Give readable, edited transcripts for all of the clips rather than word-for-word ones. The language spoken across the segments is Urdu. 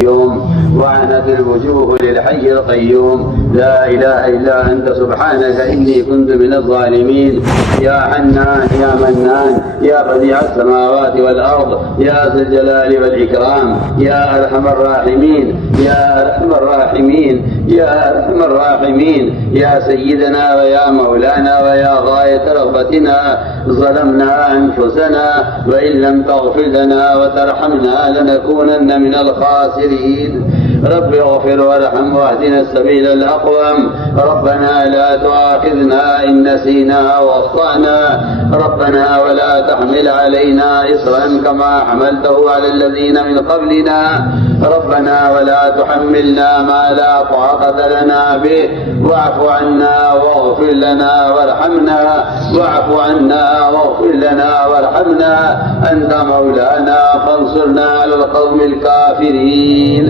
اليوم وعنت الوجوه للحي القيوم لا إله إلا أنت سبحانك إني كنت من الظالمين. يا حنان يا منان يا بديع السماوات والأرض يا ذا الجلال والإكرام يا أرحم الراحمين يا أرحم الراحمين يا أرحم الراحمين يا سيدنا ويا مولانا ويا غاية رغبتنا. ظلمنا أنفسنا وإن لم تغفر لنا وترحمنا لنكونن من الخاسرين. رب اغفر وارحم واهدنا السبيل الأقوم. ربنا لا تؤاخذنا إن نسينا أو أخطأنا. ربنا ولا تحمل علينا إصرا كما حملته على الذين من قبلنا. ربنا ولا تحملنا ما لا طاقة لنا به. واعف عنا واغفر لنا وارحمنا. واعف عنا واغفر لنا وارحمنا. أنت مولانا فانصرنا على القوم الكافرين.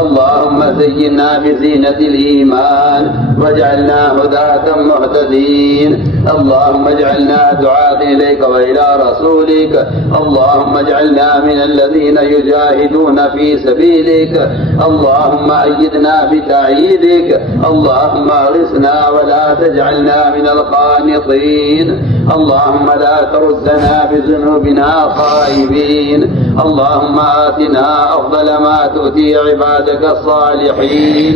اللهم زينا بزينة الإيمان واجعلنا هداة مهتدين. اللهم اجعلنا دعاة إليك وإلى رسولك. اللهم اجعلنا من الذين يجاهدون في سبيلك. اللهم أيدنا بتأييدك. اللهم أغثنا ولا تجعلنا من القانطين. اللهم لا تردنا بذنوبنا خائبين. اللهم آتنا أفضل ما تؤتي عبادك الصالحين.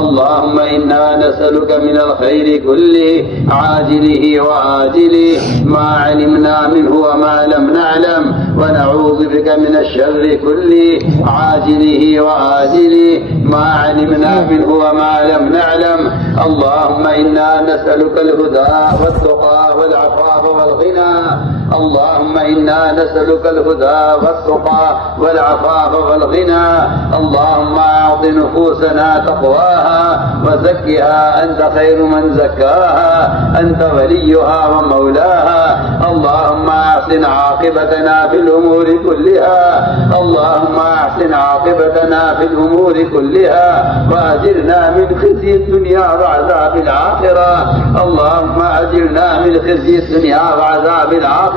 اللهم إنا نسألك من الخير كله عاجله وآجله ما علمنا منه وما لم نعلم ونعوذ بك من الشر كله عاجله وآجله ما علمنا منه وما لم نعلم. اللهم إنا نسألك الهدى والتقى والعفاف والغنى. اللهم إنا نسألك الهدى والتقى والعفاف والغنى. اللهم أعط نفوسنا تقواها وزكها أنت خير من زكاها. أنت وليها ومولاها. اللهم أحسن عاقبتنا في الأمور كلها. اللهم أحسن عاقبتنا في الأمور كلها وأجرنا من خزي الدنيا وعذاب الآخرة. اللهم أجرنا من خزي الدنيا وعذاب الآخرة.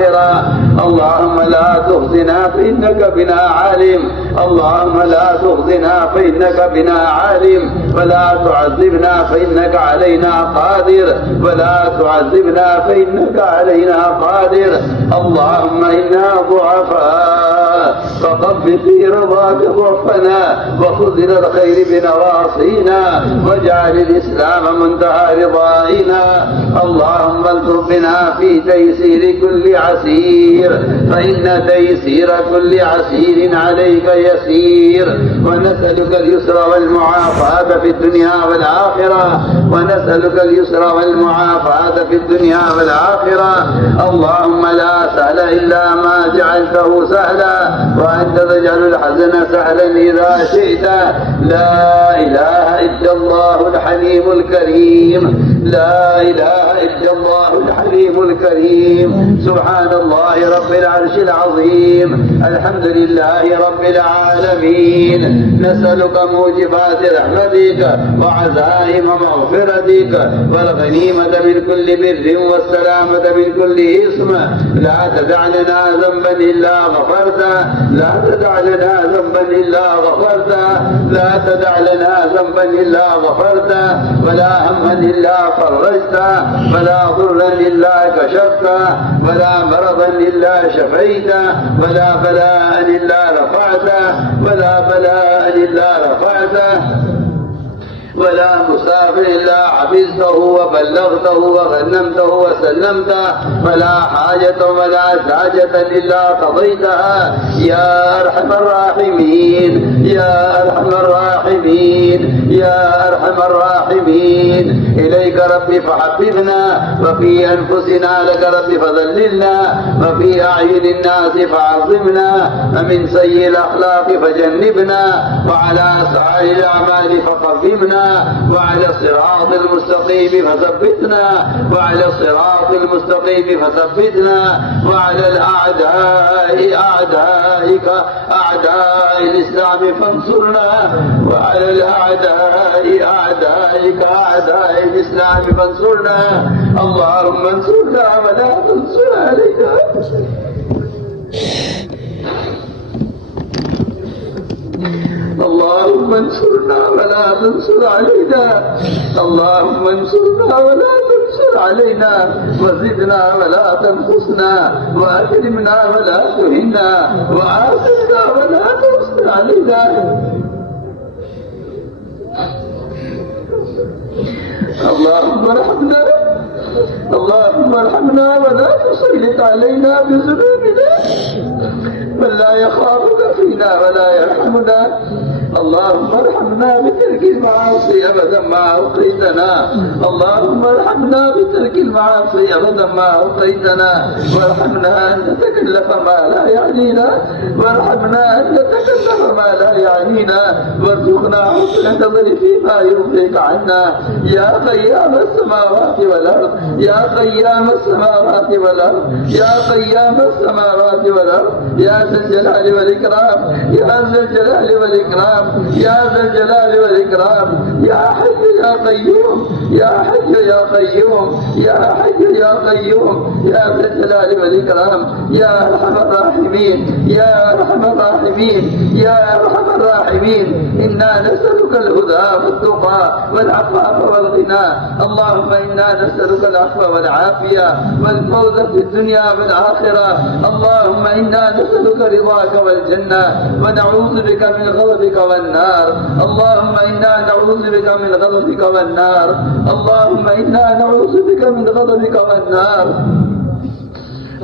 اللهم لا تخزنا فإنك بنا عالم. اللهم لا تخزنا فإنك بنا عالم. ولا تعذبنا فإنك علينا قادر. ولا تعذبنا فإنك علينا قادر. اللهم إنا ضعفاء فقبل في رضاك ضعفنا وخذ إلى الخير بنواصينا واجعل الإسلام منتهى رضائنا. اللهم الطف بنا في تيسير كل عسير فإن تيسير كل عسير عليك يسير. ونسألك اليسر والمعافاة في الدنيا والآخرة. ونسألك اليسر والمعافاة في الدنيا والآخرة. اللهم لا سهل إلا ما جعلته سهلا وأنت تجعل الحزن سهلا إذا شئت. لا إله إلا الله الحليم الكريم. لا إله إلا الله الحليم الكريم. سبحان الله رب العرش العظيم. الحمد لله رب العالمين. نسألك موجبات رحمتك وعزائم مغفرتك والغنيمة من كل بر والسلامة من كل إثم. لا تدع لنا ذنبا إلا غفرته. لا تدع لنا ذنبا إلا غفرته. لا تدع لنا ذنبا إلا غفرته. ولا هما إلا فرجته. ولا ضرا إلا كشفته. ولا مرضا إلا شفيته. ولا بلاء إلا رفعته. ولا بلاء إلا رفعته. ولا مسافر إلا حفظته وبلغته وغنمته وسلمته. ولا حاجة ولا حاجة إلا قضيتها يا أرحم الراحمين. يا أرحم الراحمين. يا أرحم الراحمين. إليك ربي فحببنا وفي أنفسنا لك ربي فذللنا وفي أعين الناس فعظمنا ومن سيء الأخلاق فجنبنا وعلى سائر الأعمال فقومنا وعلى الصراط المستقيم فثبتنا. وعلى الصراط المستقيم فثبتنا. وعلى الأعداء أعدائك أعداء الإسلام فانصرنا. وعلى الأعداء أعدائك أعداء الإسلام فانصرنا. اللهم انصرنا ولا تنصر علينا. اللهم انصرنا ولا تنصر علينا، اللهم انصرنا ولا تنصر علينا، وزدنا ولا تنقصنا، واكرمنا ولا تهنا، وآثرنا ولا تنصر علينا. اللهم ارحمنا، اللهم ارحمنا ولا تسلط علينا بذنوبنا من لا يخافك فينا ولا يرحمنا. اللهم ارحمنا بترك المعاصي ابدا ما اوقيتنا، اللهم ارحمنا بترك المعاصي ابدا ما اوقيتنا، وارحمنا ان نتكلف ما لا يعنينا، وارحمنا ان نتكلف ما لا يعنينا، وارزقنا حسن النظر فيما يرضيك عنا. يا قيام السماوات والارض، يا قيام السماوات والارض، يا قيام السماوات والارض، يا ذا الجلال والاكرام، يا ذا الجلال والاكرام، يا ذا الجلال والإكرام، يا حي يا قيوم، يا حي يا قيوم، يا حي يا قيوم، يا ذا الجلال والإكرام، يا أرحم الراحمين، يا أرحم الراحمين، يا أرحم الراحمين. إنا نسألك الهدى والتقى والعفاف والغنى. اللهم إنا نسألك العفو والعافية والفوز في الدنيا والآخرة. اللهم إنا نسألك رضاك والجنة، ونعوذ بك من غضبك والنار. اللهم إنا نعوذ بك من غضبك والنار، اللهم إنا نعوذ بك من غضبك والنار.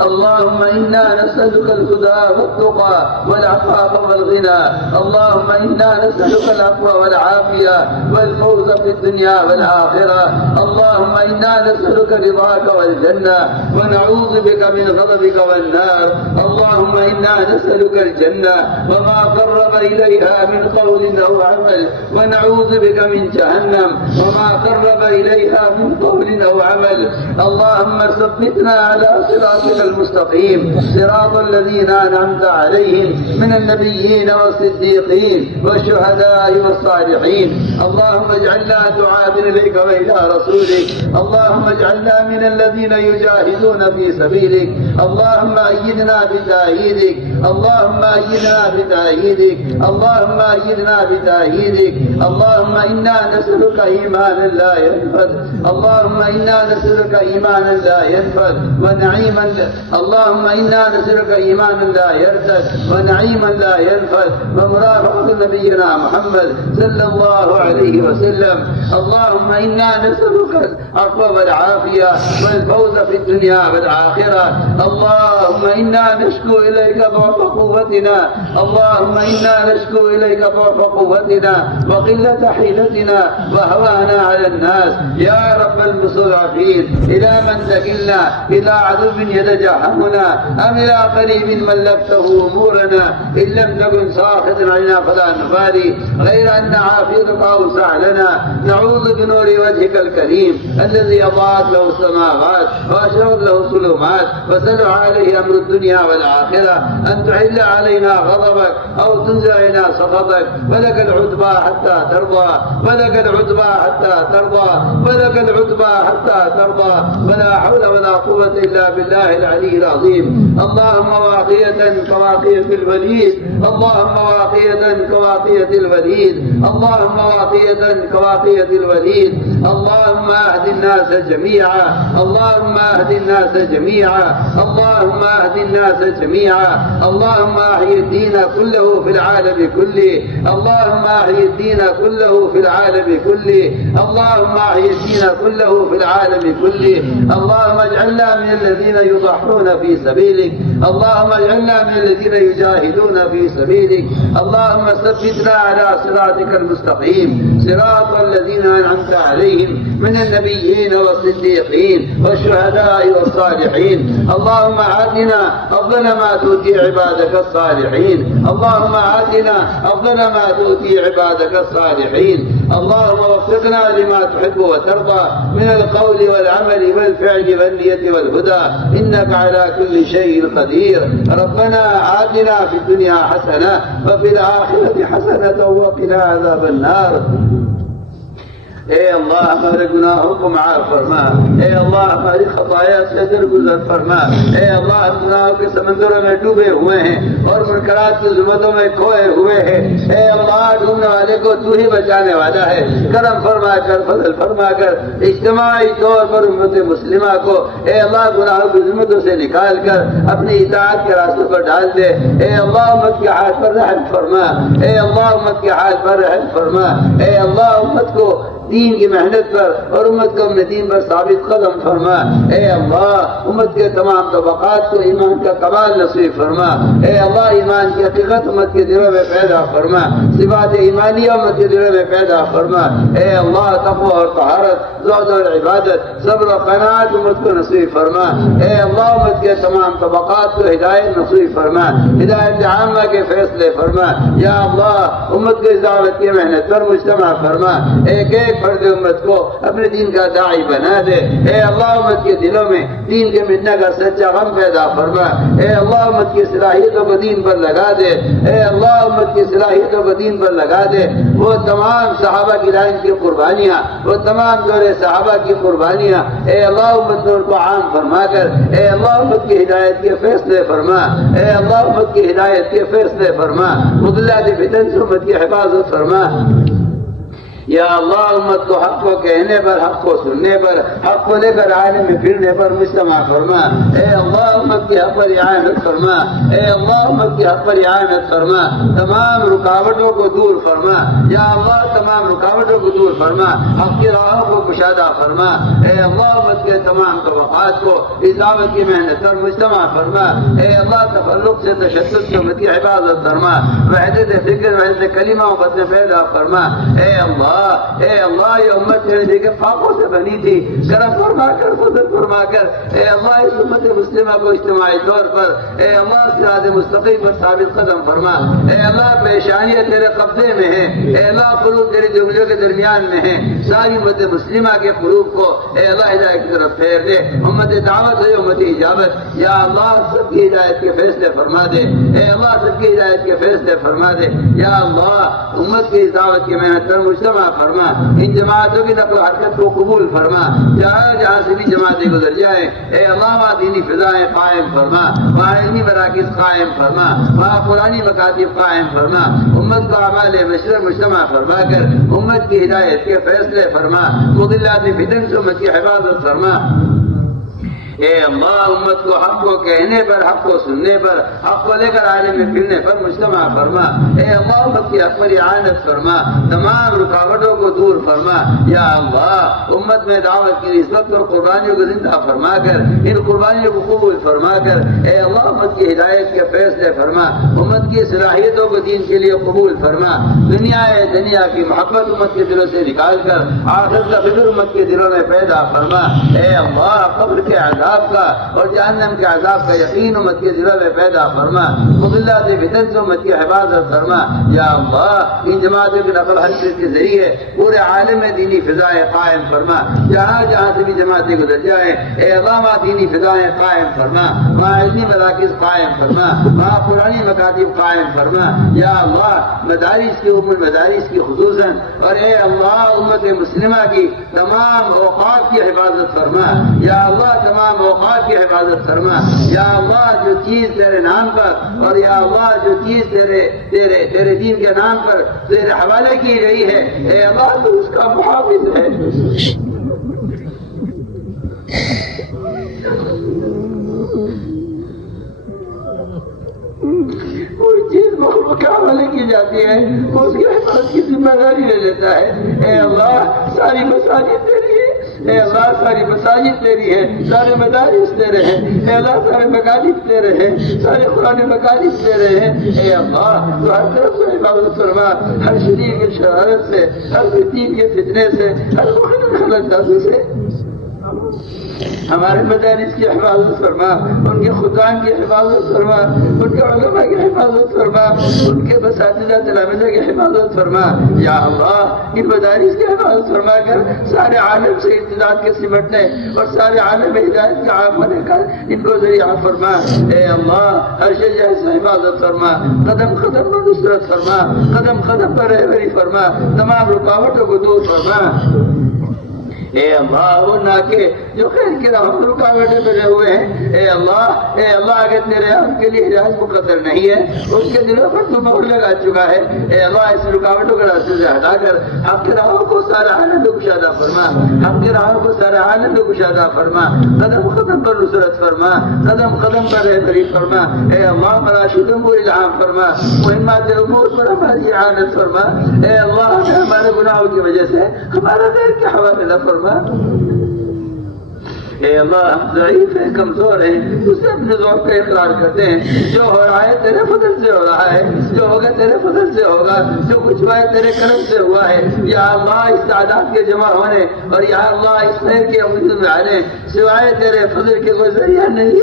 اللهم إنا نسألك الهدى والتقى والعفاف والغنى. اللهم إنا نسألك العفو والعافية والفوز في الدنيا والآخرة. اللهم إنا نسألك رضاك والجنة، ونعوذ بك من غضبك والنار. اللهم إنا نسألك الجنة وما قرب إليها من قول أو عمل، ونعوذ بك من جهنم وما قرب إليها من قول أو عمل. اللهم ثبتنا على صراطك المستقيم، صراط الذين أنعمت عليهم من النبيين والصديقين والشهداء والصالحين. اللهم اجعلنا دعاة إليك وإلى رسولك. اللهم اجعلنا من الذين يجاهدون في سبيلك. اللهم أيدنا بتأييدك، اللهم أيدنا بتأييدك، اللهم أيدنا بتأييدك. اللهم إنا نسألك إيمانا لا ينفد، اللهم إنا نسألك إيمانا لا ينفد، ونعيما اللهم إنا نسألك إيمانا لا يرتد، ونعيما لا ينفد، ومرافقة نبينا محمد صلى الله عليه وسلم. اللهم إنا نسألك العفو والعافية والفوز في الدنيا والآخرة. اللهم إنا نشكو إليك ضعف قوتنا، اللهم إنا نشكو إليك ضعف قوتنا وقلة حيلتنا وهوانا على الناس. يا رب المستضعفين، إلى من تكلنا؟ إلى عدو يتجهمنا أم إلى قريب ملكته أمورنا؟ إن لم تكن ساخطا علينا فلا نبالي، غير أن عافيتك أوسع لنا. نعوذ بنور وجهك الكريم الذي أضاءت له السماوات وأشرقت له الظلمات وسلع عليه أمر الدنيا والآخرة، أن تحل علينا غضبك أو تنزل علينا سخطك. ولك العتبى حتى ترضى، ولك العتبى حتى ترضى، ولك العتبى حتى ترضى. ولا حول ولا قوة إلا بالله العلي العظيم. اللهم واقية كواقية الوليد، اللهم واقية كواقية الوليد، اللهم واقية كواقية الوليد. اللهم اهد الناس جميعا، اللهم اهد الناس جميعا، اللهم اهد الناس جميعا. اللهم احي الدين كله في العالم كله، اللهم احي الدين كله في العالم كله، اللهم احي الدين كله في العالم كله. اللهم اجعلنا من الذين يضحون في سبيلك، اللهم اجعلنا من الذين يجاهدون في سبيلك. اللهم ثبتنا على صراطك المستقيم، صراط الذين أنعمت عليهم من النبيين والصديقين والشهداء والصالحين. اللهم آتنا أفضل ما تؤتي عبادك الصالحين، اللهم آتنا أفضل ما تؤتي عبادك الصالحين. اللهم وفقنا لما تحب وترضى من القول والعمل والفعل والنية والهدى، إنك على كل شيء قدير. ربنا آتنا في الدنيا حسنة وفي الآخرة حسنة وقنا عذاب النار. اے اللہ ہمارے گناہوں کو معاف فرما، اے اللہ ہماری خطایا سے درگزر فرما، اے اللہ ہم گناہوں کے سمندروں میں ڈوبے ہوئے ہیں اور منکرات کی ظلمتوں میں کھوئے ہوئے ہیں، اے اللہ ڈوبنے والے کو تو ہی بچانے والا ہے، کرم فرما کر فضل فرما کر اجتماعی طور پر امت مسلمہ کو اے اللہ گناہوں کی ظلمتوں سے نکال کر اپنی اطاعت کے راستوں پر ڈال دے، اے اللہ امت کے حال پر رحم فرما، اے اللہ امت کے حال پر رحم فرما، اے اللہ امت کو دین کی محنت پر اور امت کو اپنے دین پر ثابت قدم فرما، اے اللہ امت کے تمام طبقات کو ایمان کا کمال نصیب فرما، اے اللہ ایمان کی حقیقت امت کے دلوں میں پیدا فرما، صفات ایمانیہ امت کے دلوں میں پیدا فرما، اے اللہ تقوی اور طہارت، زہد اور عبادت، صبر و قناعت امت کو نصیب فرما، اے اللہ امت کے تمام طبقات کو ہدایت نصیب فرما، ہدایت عامہ کے فیصلے فرما، یا اللہ امت کو اس دعوت کی محنت پر مجتمع فرما، ایک ایک فرد امت کو اپنے دین کا داعی بنا دے، اے اللہ امت کے دلوں میں دین کے مٹنے کا سچا غم پیدا فرما، اے اللہ امت کی صلاحیتوں کو دین پر لگا دے، اے اللہ امت کی صلاحیتوں کو دین پر لگا دے، وہ تمام صحابہ کی لائن کی قربانیاں، وہ تمام دور صحابہ کی قربانیاں اے اللہ امت نے ان کو عام فرما کر اے اللہ امت کی ہدایت کے فیصلے فرما، اے اللہ امت کی ہدایت کے فیصلے فرما، مضلات فتن سے امت کی حفاظت فرما، یا اللہ امت کو حق کو کہنے پر، حق کو سننے پر، حق کو لے کر آنے میں پھرنے پر مجتمع فرما، اے اللہ امت کی حق پر اعانت فرما، اے اللہ امت کی حق پر اعانت فرما، تمام رکاوٹوں کو دور فرما، یا اللہ تمام رکاوٹوں کو دور فرما، حق کی راہوں کو کشادہ فرما، اے اللہ امت کے تمام طبقات کو اس دعوت کی محنت پر مجتمع فرما، اے اللہ تفرق سے تشدد سے امت کی حفاظت فرما، وحدت فکر وحدت کلمہ امت میں پیدا فرما، اے اللہ یہ امت تیرے دیکھے پاپوں سے بنی تھی، کرم فرما کر فضل فرما کر اے اللہ اس امت مسلمہ کو اجتماعی طور پر اے اللہ صراط مستقیم پر ثابت قدم فرما، اے اللہ پیشانیاں تیرے قبضے میں ہیں، اے اللہ قلوب تیری جنگلیوں کے درمیان میں ہیں، ساری امت مسلمہ کے قلوب کو اے اللہ ہدایت کی طرف پھیر دے، امت دعوت ہے امت اجابت، یا اللہ سب کی ہدایت کے فیصلے فرما دے، اے اللہ سب کی ہدایت کے فیصلے فرما دے، یا اللہ امت کی دعوت کی محنت پر مجتمع فرما، ان جماعتوں کی نقل و حرکت کو قبول فرما، جہاں سے بھی جماعتیں گزر جائیں اے اللہ وہاں دینی فضائیں قائم فرما، وہاں علمی مراکز قائم فرما، وہاں قرآنی مکاتب قائم فرما، امت کو اعمال مشرق مجتمع فرما کر امت کی ہدایت کے فیصلے فرما، مضلات فتن سے امت کی حفاظت فرما، اے اللہ امت کو حق کو کہنے پر، حق کو سننے پر، حق کو لے کر آنے میں پھرنے پر مجتمع فرما، اے اللہ امت کی حق پر اعانت فرما، تمام رکاوٹوں کو دور فرما، یا اللہ امت میں دعوت کی نسبت اور قربانیوں کو زندہ فرما کر ان قربانیوں کو قبول فرما کر اے اللہ امت کی ہدایت کے فیصلے فرما، امت کی صلاحیتوں کو دین کے لیے قبول فرما، دنیا کی محبت امت کے دلوں سے نکال کر آخرت کا فکر امت کے دلوں میں پیدا فرما، اے اللہ قبر کے عذاب کا اور جہنم کے عذاب کا یقین امت کے دلوں میں پیدا فرما، مضلات فتن سے امت کی حفاظت فرما، یا اللہ ان جماعتوں کی نقل حرکت کے ذریعے پورے عالم میں دینی فضائیں قائم فرما، جہاں سے بھی جماعتیں گزر جائیں اے اللہ وہاں دینی فضائیں قائم فرما، وہاں علمی مراکز قائم فرما، وہاں قرآنی مکاتب قائم فرما، یا اللہ مدارس کی المدارس کی خصوصاً اور اے اللہ امت مسلمہ کی تمام اوقات کی حفاظت فرما، یا اللہ تمام اوقات کی حفاظت فرما، یا اللہ جو چیز تیرے نام پر اور یا اللہ جو چیز تیرے دین کے نام پر تیرے حوالے کی گئی ہے اے اللہ تو اس کا محافظ ہے، کوئی چیز مخلوق کے حوالے کی جاتی ہے وہ اس کی حفاظت کی ذمہ داری لے لیتا ہے، اے اللہ ساری مساجد تیری ہے، اے اللہ ساری مساجد تیری ہے، سارے مدارس تیرے ہیں، اے اللہ سارے مکاتب تیرے ہیں، سارے قرآن مکاتب تیرے ہیں، اے اللہ تو ہر طرف سے حفاظت فرما، ہر شریر کی شرارت سے، ہر فتنہ کے فتنے سے، ہر مخلوق غلط سے ہمارے مدارس کی حفاظت فرما، ان کے خطان کی حفاظت فرما، ان کے علماء کی حفاظت فرما، ان کے اساتذہ تلامذہ کی حفاظت فرما۔ یا اللہ ان مدارس کی حفاظت فرما کر سارے عالم سے امتداد کے سمٹنے اور سارے عالم ہدایت کا عام ہونے کا ان کو ذریعہ فرما۔ اے اللہ ہر شجاع سے حفاظت فرما، قدم قدم پر نصرت فرما، قدم قدم پر رہبری فرما، تمام رکاوٹوں کو دور فرما۔ اے اللہ وہ ناکے جو خیر کی راہ میں رکاوٹیں بنے ہوئے ہیں، اے اللہ اگر تیرے ان کے لیے ہدایت مقدر نہیں ہے، اس کے دلوں پر تو مہر لگا چکا ہے، اے اللہ اس رکاوٹوں کو راستے سے ہٹا کر حق کی راہوں کو سارا آنند و کشادہ فرما، حق کی راہوں کو سارا آنند و کشادہ فرما، قدم قدم پر نصرت فرما، قدم قدم پر رہبری فرما۔ اے اللہ مراشد امور الہام فرما، مہمات امور پر ہماری اعانت فرما۔ اے اللہ ہمارے گناہوں کی وجہ سے ہمارا غیر کے حوالے نہ فرما۔ اے اللہ ہم ضعیف ہیں، کمزور ہیں، اسے اپنے ذوق کا اقرار کرتے ہیں۔ جو ہو رہا ہے تیرے فضل سے ہو رہا ہے، جو ہوگا تیرے فضل سے ہوگا، جو کچھ ہوا ہے تیرے کرم سے ہوا ہے۔ یا اللہ اس تعداد کے جمع ہونے اور یا اللہ اس خیر کے عمود میں آنے سوائے تیرے فضل کے کوئی ذریعہ نہیں۔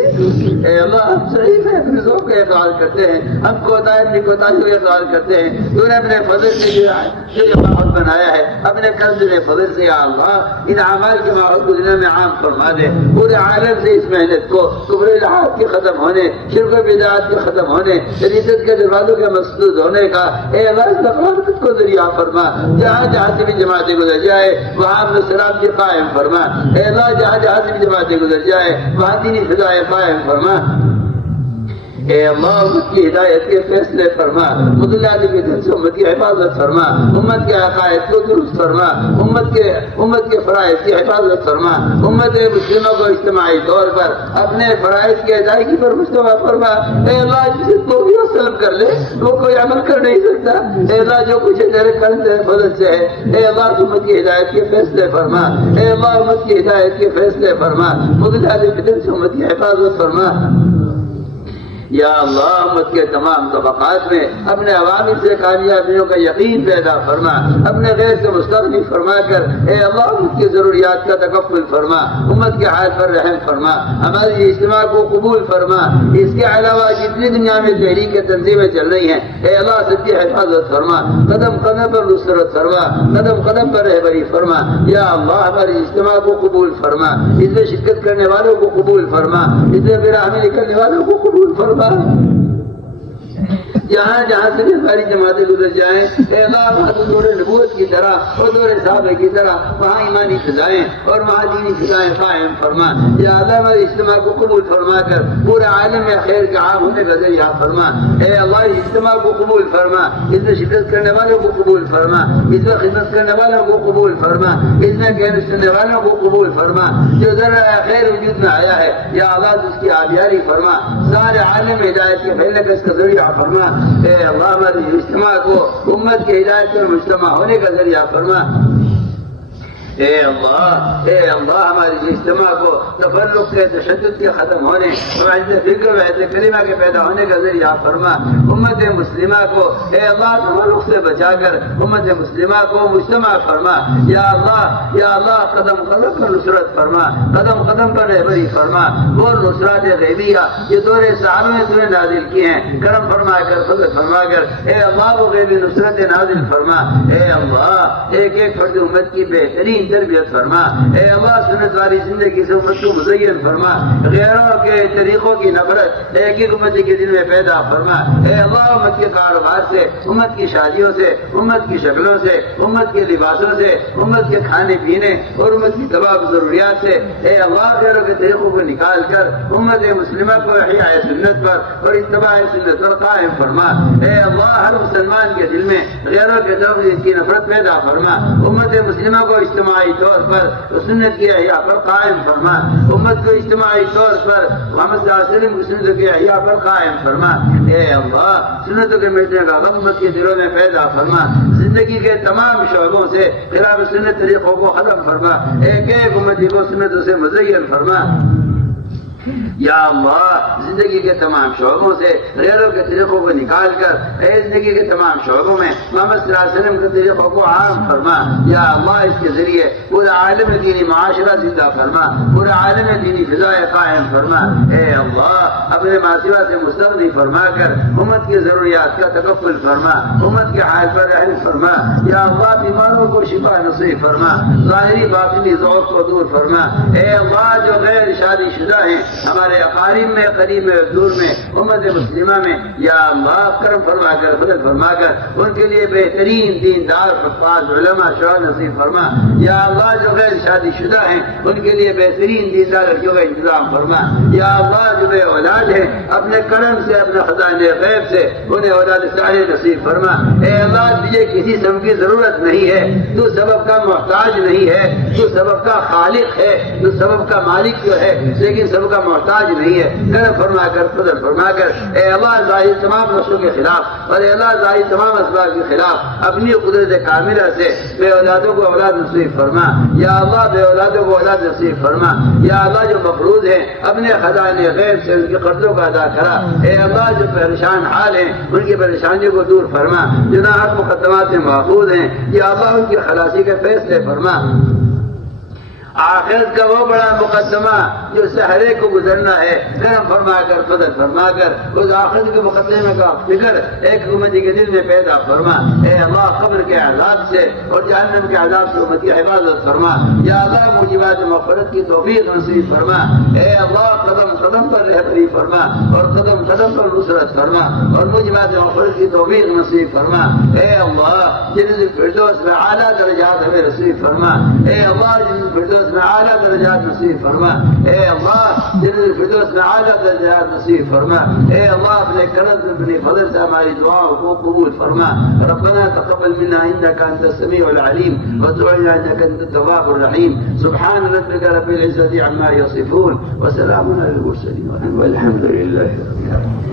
اے اللہ ہم ضعیف ہیں، اپنے ذوق کا اقرار کرتے ہیں، ہم اپنی کوتاہیوں کا اقرار کرتے ہیں۔ تو نے اپنے فضل سے جو یہ ماحول بنایا ہے، اپنے قرض فضل سے یا اللہ ان اعمال کے ماحول کو دنیا میں عام فرما دے، پورے عالم سے اس محنت کو کفر الہات کے ختم ہونے، شرک و بدعات کے ختم ہونے، ردت کے دروازوں کے مسدود ہونے کا اے اللہ اس دفعات کو ذریعہ فرما۔ جہاں جہاں سے بھی جماعتیں گزر جائے وہاں نصرات کی قائم فرما۔ اے اللہ جہاں جہاں سے بھی جماعتیں گزر جائے وہاں دینی فضائیں قائم فرما۔ اے اللہ امت کی ہدایت کے فیصلے فرما، مدلہ کی دل سے امت کی حفاظت فرما، امت کے عقائد کو درست فرما، امت کے فرائض کی حفاظت فرما، امت مسلموں کو اجتماعی طور پر اپنے فرائض کی ادائیگی پر مجتمع فرما۔ اے اللہ جسے تو بھی سلب کر لے وہ کوئی عمل کر نہیں سکتا۔ اے اللہ جو کچھ تیرے کرم تیرے فضل سے ہے، اے اللہ امت کی ہدایت کے فیصلے فرما۔ اے اللہ امت کی ہدایت کے فیصلے فرما، مدلہ کی دل سے امت کی حفاظت فرما۔ یا اللہ امت کے تمام طبقات میں اپنے عوامل سے کامیابیوں کا یقین پیدا فرما، اپنے غیر سے مستغنی فرما کر اے اللہ امت کی ضروریات کا تکفل فرما، امت کے حال پر رحم فرما، ہماری اجتماع کو قبول فرما۔ اس کے علاوہ جتنی دنیا میں تحریک تنظیمیں چل رہی ہیں اے اللہ سب کی حفاظت فرما، قدم قدم پر نصرت فرما، قدم قدم پر رہبری فرما۔ یا اللہ ہماری اجتماع کو قبول فرما، اس میں شرکت کرنے والوں کو قبول فرما، اس میں براہمی کرنے والوں کو قبول فرما۔ جہاں جہاں سے بھی ہماری جماعتیں گزر جائیں اے اللہ وہاں تو دور نبوت کی طرح اور دور صحابہ کی طرح وہاں ایمانی فضائیں اور وہاں دینی فضائیں قائم فرما۔ یا اللہ ہمارے اجتماع کو قبول فرما کر پورے عالم میں خیر کا عام ہونے کا ذریعہ فرما۔ اے اللہ اجتماع کو قبول فرما، اس میں شرکت کرنے والوں کو قبول فرما، اس میں خدمت کرنے والوں کو قبول فرما، اس میں خیر سننے والوں کو قبول فرما۔ جو ذرا خیر وجود میں آیا ہے یا اللہ اس کی آبیاری فرما، سارے عالم ہدایت کے پھیلنے کا اس کا ذریعہ فرما۔ اے اللہ ہماری اجتماع کو امت کے ہدایت میں مجتمع ہونے کا ذریعہ فرما۔ اے اللہ ہماری اجتماع کو تفرق کے تشدد کے ختم ہونے، وحدت فکر وحدت کلمہ کے پیدا ہونے کا ذریعہ فرما۔ امت مسلمہ کو اے اللہ تفرق سے بچا کر امت مسلمہ کو مجتمع فرما۔ یا اللہ قدم قدم پر نصرت فرما، قدم قدم پر رہبری فرما۔ وہ نصرات غیبیہ یہ دور صحابہ میں تمہیں نازل کی ہیں، کرم فرما کر فضل فرما کر اے اللہ وہ غیبی نصرت نازل فرما۔ اے اللہ ایک ایک فرد امت کی بہترین تربیت فرما۔ اے اللہ سنت والی زندگی سے امت کو مزین فرما، غیروں کے طریقوں کی نفرت ایک ایک امت کے دل میں پیدا فرما۔ اے اللہ امت کے کاروبار سے، امت کی شادیوں سے، امت کی شکلوں سے، امت کے لباسوں سے، امت کے کھانے پینے اور امت کی تمام ضروریات سے اے اللہ غیروں کے طریقوں کو نکال کر امت مسلمہ کو احیاء سنت پر اور اتباع سنت پر قائم فرما۔ اے اللہ ہر مسلمان کے دل میں غیروں کے طرف اس کی نفرت پیدا فرما، امت مسلمہ کو اجتماعی طور پر سنت کی احیاء پر قائم فرما، امت کو اجتماعی طور پر محمد صلی اللہ علیہ وسلم کی سنت کی احیاء پر قائم فرما۔ اے اللہ سنتوں کے مٹنے کا غم امت کے دلوں میں پیدا فرما، زندگی کے تمام شعبوں سے خلاف سنت طریقوں کو ختم فرما، ایک ایک امتی کو سنتوں سے مزین فرما۔ یا اللہ زندگی کے تمام شعبوں سے غیروں کے طریقوں کو نکال کر اے زندگی کے تمام شعبوں میں محمد صلی اللہ علیہ وسلم کے طریقوں کو عام فرما. یا اللہ اس کے ذریعے پورا عالم دینی معاشرہ زندہ فرما, پورا عالم دینی فضائے قائم فرما. اے اللہ اپنے ماسوا سے مستغنی فرما کر امت کی ضروریات کا تکفل فرما, امت کے حال پر رحم فرما. یا اللہ بیماروں کو شفا نصیب فرما, ظاہری باطنی ضعف کو دور فرما. اے اللہ جو غیر شادی شدہ ہیں ہمارے اقارب میں, قریب میں, دور میں, امت مسلمہ میں, یا اللہ کرم فرما کر فضل فرما کر ان کے لیے بہترین دیندار حفاظ علماء شعراء نصیب فرما. یا اللہ جو غیر شادی شدہ ہیں ان کے لیے بہترین دیندار لڑکیوں کا انتظام فرما. یا اللہ جو بے اولاد ہیں اپنے کرم سے, اپنے خزانے غیب سے انہیں اولاد صالح نصیب فرما. اے اللہ تجھے کسی سبب کی ضرورت نہیں ہے, تو سبب کا محتاج نہیں ہے, تو سبب کا خالق ہے, تو سبب کا مالک جو ہے لیکن سبب کا محتاج نہیں ہے. کرم فرما کر فضل فرما کر اے اللہ ظاہر تمام نسلوں کے خلاف اور اے اللہ ظاہر تمام اسباب کے خلاف اپنی قدرت کاملہ سے بے اولادوں کو اولاد نصیب فرما. یا اللہ بے اولادوں کو اولاد نصیب فرما. یا اللہ جو مفروض ہیں اپنے خزانے غیب سے ان کے قرضوں کا ادا کرا. اے اللہ جو پریشان حال ہیں ان کی پریشانیوں کو دور فرما. جو ناحق مقدمات سے محفوظ ہیں یا اللہ ان کی خلاصی کے فیصلے فرما. آخرت کا وہ بڑا مقدمہ جو سہرے کو گزرنا ہے کرم فرما کر فضل فرما کر اس آخرت کے مقدمے کا فکر ایک امتی کے دل میں پیدا فرما. اے اللہ قبر کے عذاب سے اور جہنم کے عذاب سے امت کی حفاظت فرما. یا اللہ موجبات مغفرت کی توفیق نصیب فرما. اے اللہ قدم قدم پر رہبری فرما اور قدم قدم پر نصرت فرما اور موجبات مغفرت کی توفیق نصیب فرما. اے اللہ جنت الفردوس میں اعلیٰ درجات ہمیں نصیب فرما. اے اللہ جنت الفردوس میں اعلیٰ درجات نصیب فرما. اے اللہ جنت الفردوس میں اعلیٰ درجات نصیب فرما. اے اللہ اپنے کرم سے اپنے فضل سے ہماری دعاؤں کو قبول فرما. ربنا تقبل منا انك انت السميع العليم وتب علينا انك انت التواب الرحيم. سبحان ربك رب العزة عما يصفون وسلام على المرسلين والحمد لله رب العالمين.